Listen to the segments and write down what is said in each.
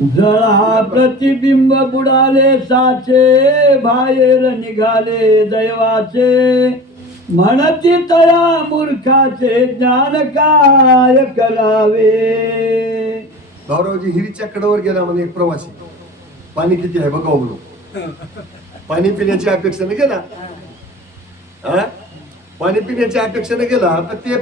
जळा प्रतिबिंब बुडाले साचे, बाहेर निघाले दैवाचे, म्हणती तया मूर्खाचे ज्ञान काय करावे. भाऊरावजी हिरीच्या कडेवर गेला म्हणे एक प्रवासी, पाणी किती आहे बघा म्हणून. पाणी पिण्याची अपेक्षेने गेला, पाणी पिण्याच्या अपेक्षेने गेला तर ते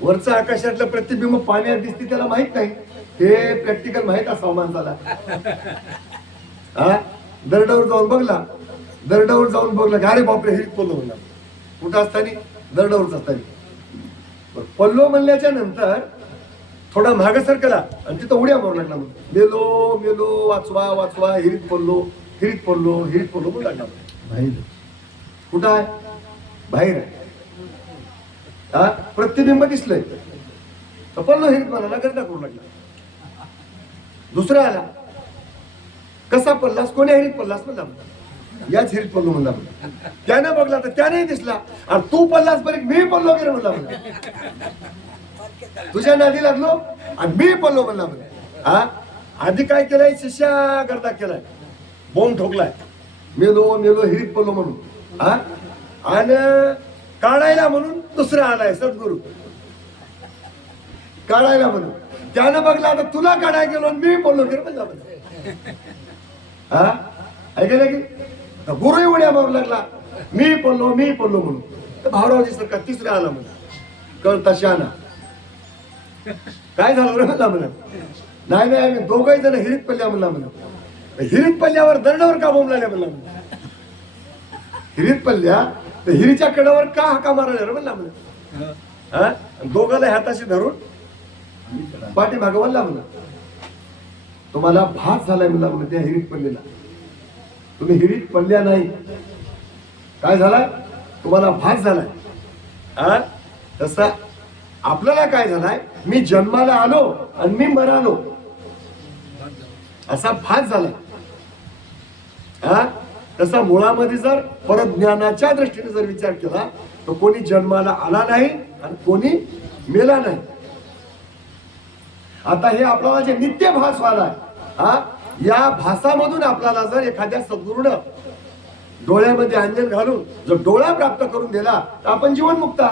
वरचं आकाशातलं प्रतिबिंब पाण्यात दिसते त्याला माहित नाही. हे प्रॅक्टिकल माहित असावं माणसाला. दरडावर जाऊन बघला, दरडावर जाऊन बघला का अरे बापरे हिरीत पडलो म्हणला. कुठं असताना? दरडावरच असताना. पल्लो म्हणल्याच्या नंतर थोडा मागे सरकला आणि तिथं उड्या मारू लागला. मेलो मेलो वाचवा वाचवा, हिरीत पडलो हिरीत पडलो हिरीत पडलो म्हणून लागला. बाहेर कुठं आहे? बाहेर आहे. प्रतिबिंब दिसलंय तर पडलो हिरीत म्हणाला, गर्दा करू लागला. दुसरा आला, कसा पडलास? कोण्या हिरीत पडलास म्हणला. याच हिरीत पडलो म्हणला. त्यानं बघला तर त्याने दिसला. आणि तू पडलास बरे मी पडलो गेलो म्हणला. तुझ्या नादी लागलो आणि मी पडलो म्हणला. आधी काय केलंय? शिष्या गर्दा केलाय, बोंब ठोकलाय, मेलो मेलो हिरीत पडलो म्हणून. आणि काढायला म्हणून दुसरा आलाय सद्गुरू, काढायला म्हणून. त्यानं बघला आता तुला काढायला गेलो आणि मी पडलो गेलो म्हणला. ऐकलं की गुरु उड्या मारू लागला, मी पडलो म्हणून. तर भाऊरावजी सरकार तिसरा आला म्हणा, कळता शहाणा. काय झालं रे म्हणला म्हणा. नाही नाही आम्ही दोघही जण हिरीत पडल्या म्हणला म्हणा. हिरीत पडल्यावर दरडावर का बोंब लागल्या म्हणला. हिरीत पडल्या तर हिरीच्या कडावर का हाका मारला रे म्हणला म्हणा. दोघाला हाताशी धरून पाठी भागवला म्हणा. तुम्हाला भास झालाय म्हणला म्हणा त्या हिरीत पडलेला. तुम्ही हिरीत पडल्या नाही, काय झालाय? तुम्हाला भास झालाय. तसा आपल्याला काय झालाय? मी जन्माला आलो आणि मी मरालो असा भास झाला. तसा मुळामध्ये जर परत ज्ञानाच्या दृष्टीने जर विचार केला तर कोणी जन्माला आला नाही आणि कोणी मेला नाही. आता हे आपल्याला जे नित्य भास व्हायला, या भासामधून आपल्याला जर एखाद्या सद्गुरूनं डोळ्यामध्ये अंजन घालून जर डोळा प्राप्त करून दिला तर आपण जीवनमुक्त.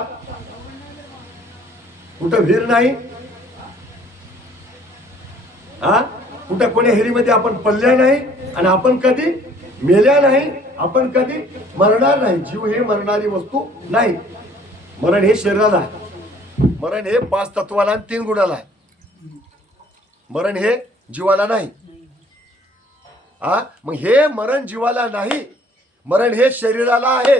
कुठं वीर नाही, कुठं कोण्या हेरीमध्ये आपण पडल्या नाही आणि आपण कधी मेल्या नाही, आपण कधी मरणार नाही. जीव हे मरणारी वस्तू नाही. मरण हे शरीराला आहे, मरण हे 5 तत्वाला आणि 3 गुणाला आहे. मरण हे जीवाला नाही. मग हे मरण जीवाला नाही, मरण हे शरीराला आहे.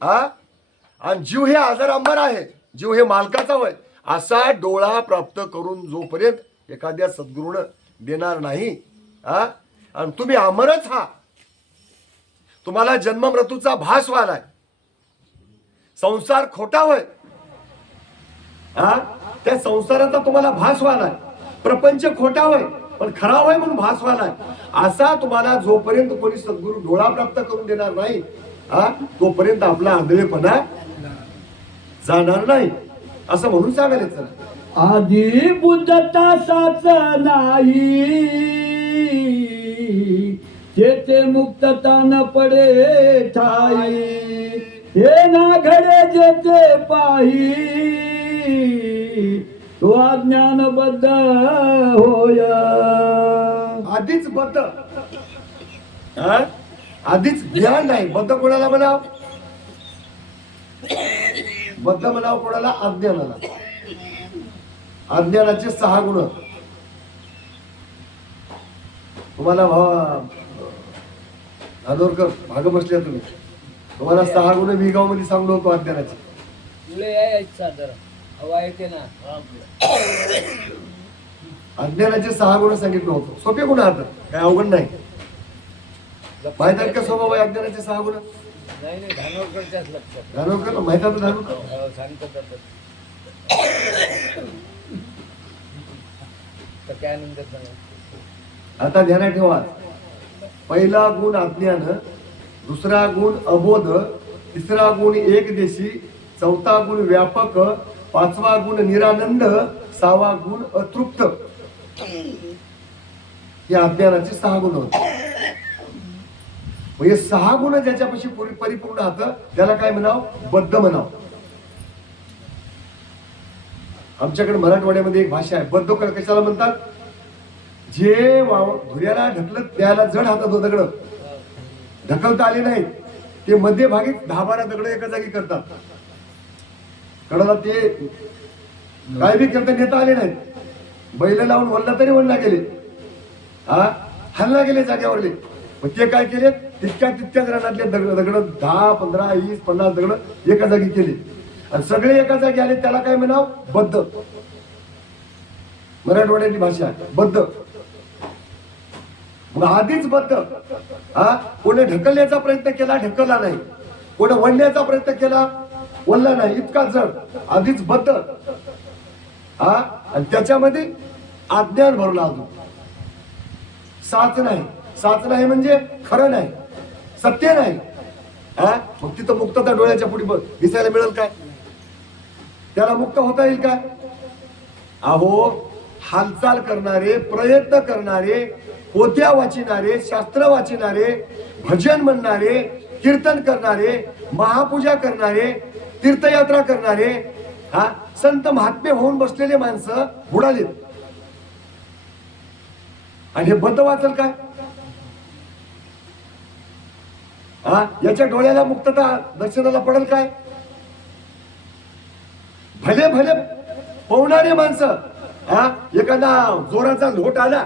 आणि जीव हे आजार अंबर आहे, जीव हे मालकाचा होय. असा डोळा प्राप्त करून जोपर्यंत एखाद्या सद्गुरूनं देणार नाही, आणि तुम्ही अमरच हा, तुम्हाला जन्म मृत्यूचा भास व्हायलाय. संसार खोटा होय, त्या संसाराचा तुम्हाला भास व्हायलाय. प्रपंच खोटा होय पण खरा होय म्हणून भास व्हायलाय. असा तुम्हाला जोपर्यंत कोणी सद्गुरू डोळा प्राप्त करून देणार नाही, तोपर्यंत आपला आंधळेपणा जाणार नाही असं म्हणून सांगायचं. आधी बुद्धता साच नाही, जेथे मुक्तता न पडे ठाई, हे ना घडे जेथे पाही, तो अज्ञानबद्ध होय. आधीच बद्ध, आधीच ज्ञान नाही. बद्ध कोणाला म्हणाव? बद्ध म्हणाव कोणाला? अज्ञानाला. अज्ञानाचे 6 गुण तुम्हाला धानोरकर भाग बसल्या तुम्ही. तुम्हाला 6 गुण विगाव मध्ये सांगलो होतो अज्ञानाचे. अज्ञानाचे 6 गुण सांगितलं होतं. सोपे गुण आहेत, काय अवघड नाही. माहित आहेत का स्वभाव आहे अज्ञानाचे 6 गुण? धानोरकर माहित आहे? धानोरकर आता ध्यानात ठेवा. पहिला गुण अज्ञान, दुसरा गुण अबोध, तिसरा गुण एकदेशी, चौथा गुण व्यापक, 5वा गुण निरानंद, 6वा गुण अतृप्त. हे अज्ञानाचे 6 गुण होते. म्हणजे 6 गुण ज्याच्यापाशी परिपूर्ण राहतं त्याला काय म्हणाव? बद्ध म्हणाव. आमच्याकडे मराठवाड्यामध्ये एक भाषा आहे, बद्ध कशाला म्हणतात? जे धुऱ्याला ढकलत त्याला जड हातात दगड ढकलता आले नाहीत ते मध्यभागी 10-12 दगड एका जागी करतात. कडाला ते काय बी करता नेता आले नाहीत. बैल लावून वल्ला तरी वल्ला गेले, हल्ला गेले जागेवरले. मग ते काय केले? तितक्याच रानातले दगड 10, 15, 20, 50 दगड एका जागी केले आणि सगळे एका जागी आले. त्याला काय म्हणाव? बद्ध. मराठवाड्याची भाषा आहे बद्ध. मग आधीच बद्ध. कोणी ढकलण्याचा प्रयत्न केला, ढकलला नाही. कोणी वळण्याचा प्रयत्न केला, वळला नाही. इतका जड, आधीच बद्ध. आणि त्याच्यामध्ये अज्ञान भरला. अजून साच नाही म्हणजे खरं नाही, सत्य नाही. मग तिथं मुक्तता डोळ्याच्या पुढे दिसायला मिळेल काय? त्याला मुक्त होता येईल काय? अहो, हालचाल करणारे, प्रयत्न करणारे, पोथ्या वाचिणारे, शास्त्र वाचिणारे, भजन म्हणणारे, कीर्तन करणारे, महापूजा करणारे, तीर्थयात्रा करणारे, संत महात्मे होऊन बसलेले माणसं बुडाले. आणि हे बद्ध वाचल काय? याच्या डोळ्याला मुक्तता दर्शनाला पडेल काय? भले भले पोहणारे माणसं, एखादा जोराचा लोट आला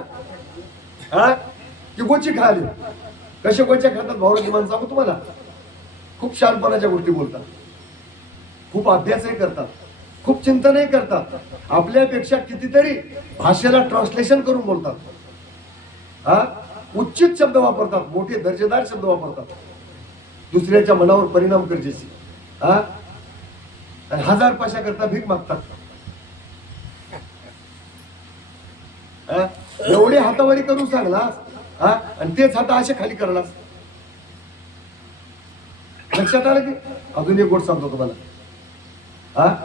की गोची खाली. कसे गोच्या खातात भावराची माणसं सांगू तुम्हाला? खूप शहाणपणाच्या गोष्टी बोलतात, खूप अभ्यासही करतात, खूप चिंतनही करतात. आपल्यापेक्षा कितीतरी भाषेला ट्रान्सलेशन करून बोलतात. उच्चित शब्द वापरतात, मोठे दर्जेदार शब्द वापरतात, दुसऱ्याच्या मनावर परिणाम करजेसी. आणि 1000 पैसा करता भीक मागतात. एवढे हातावरी करून सांगलास आणि तेच हात असे खाली करलास. लक्षात आलं की? अजून एक गोष्ट सांगतो तुम्हाला.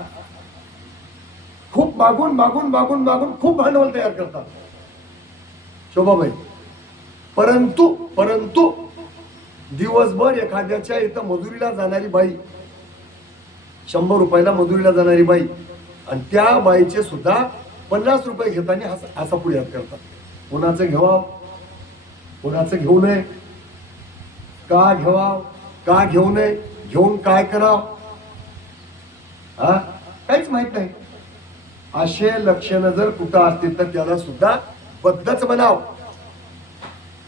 खूप मागून मागून मागून मागून खूप भांडवल तयार करतात शोभाबाई. परंतु दिवसभर एखाद्याच्या इथं मजुरीला जाणारी बाई, 100 रुपयाला मजुरीला जाणारी बाई, आणि त्या बाईचे सुद्धा 50 रुपये घेताना असा पुढे हात करतात. कोणाचं घ्यावा, कोणाचं घेऊ नये, का घ्यावा, का घेऊ नये, घेऊन काय करावं, काहीच माहित नाही. असे लक्षणं जर कुठं असतील तर त्याला सुद्धा बद्धच म्हणाव.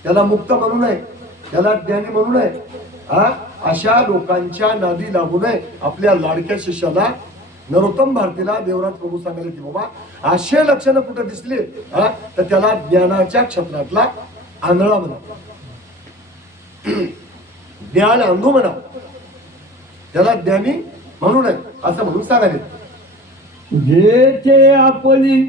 त्याला मुक्त म्हणू नये, त्याला ज्ञानी म्हणू नये. अशा लोकांच्या नादी लागू नये. आपल्या लाडक्या शिष्याला, नरोत्तम भारतीला देवराज प्रभू सांगायला की बाबा असे लक्षणं कुठं दिसले तर त्याला ज्ञानाच्या क्षेत्रातला आंधळा म्हणा, ज्ञान अंधू म्हणा, त्याला ज्ञानी म्हणू नये असं म्हणून सांगायला. जे ते आपली